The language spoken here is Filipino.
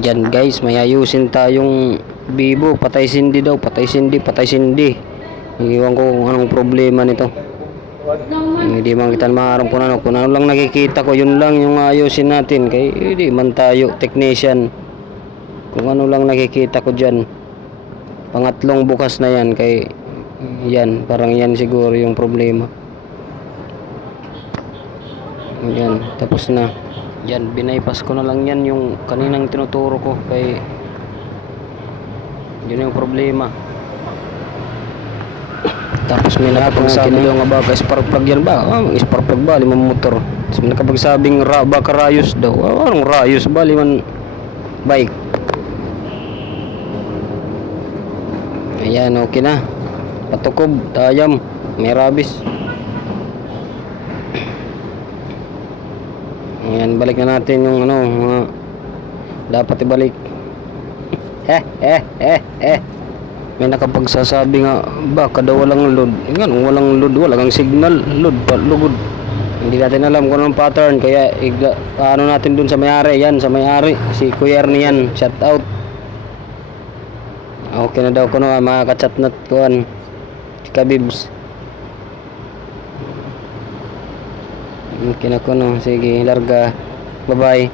Yan guys, may ayusin tayong Vivo. Patay sindi daw, patay sindi, patay sindi. Iwan ko kung anong problema nito. Hindi man kita maharap kung ano lang nakikita ko, yun lang yung ayusin natin. Kaya hindi man tayo technician. Kung ano lang nakikita ko dyan. Pangatlong bukas na yan. Kaya yan, parang yan siguro yung problema. Yan, tapos na. Yan, binaypas ko na lang yan yung kaninang tinuturo ko. Kaya yun yung problema. Tapos may nakapagsabi daw nga baka spark plug yan ba? Spark plug ba? Limang motor. Tapos may nakapagsabing baka rayos daw. Anong rayos ba? Limang bike. Ayan, okay na. Patukob, tayam, may rabis. Ayan, balik na natin yung ano, mga dapat ibalik. May nakapagsasabi nga, baka daw walang load. Yan, walang load, walang signal, load pa, lugod. Hindi natin alam kung anong pattern, kaya ano natin dun sa may-ari, yan, sa may-ari, si Kuya Ernie yan, shout out. Okay na daw ko no, makakachat na kuhan, si Kabibs. Okay na ko no, sige, larga, bye bye.